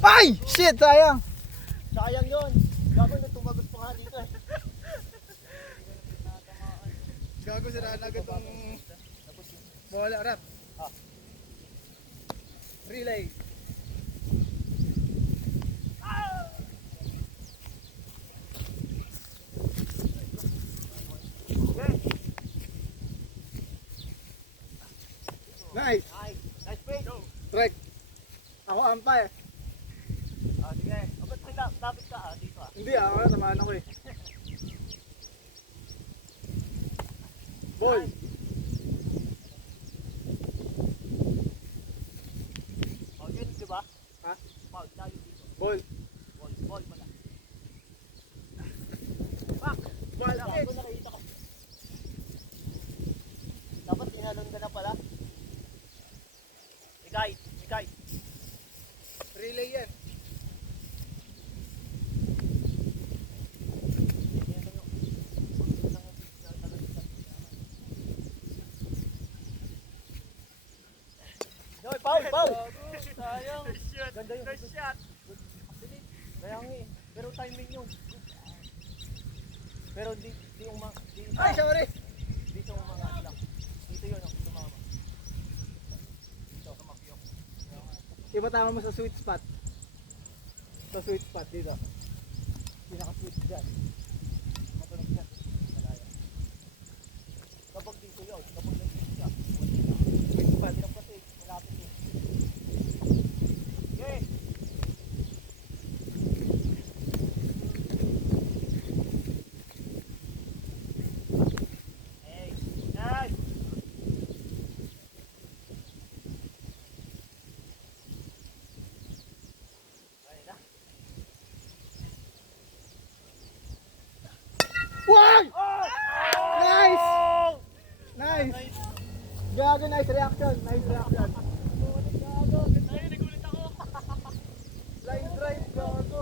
Ay! Shit! Sayang! Sayang yun. Gago na tumagot pa nga dito eh. Gago sila na agad tong bola. Rap. Relay. Nice! Nice play. Strike. Ako umpire. Sige. Ba't lapit ka dito Hindi ako na, tamaan ako eh. Ball. Oh, yun di ba? Ha? Foul tayo dito. Ball. Ball pala. Back. Ball. Gago nakita ko. Dapat inalon ka na pala. Ikay. Relay yan. Yoy, foul. Sayang. Ganda yun. Nice shot. Kaya nga eh. Pero timing yun. Pero di Ay, sorry! dito umangat lang. Dito yun ang tumama. Dito, tumakyong. Iba tama mo sa sweet spot. Sa sweet spot dito. Pinaka-sweet dyan. Matunog siya. Malaya. Kapag dito yun, kapag nag-dito siya, Sweet spot. hirap kasi, malapit yun. Okay. Hey, nice! Ayun na. Wag! Oh! Nice! Oh! Nice! Gago, nice reaction. Nice reaction. Ay, nagulit ako. Line drive, gago.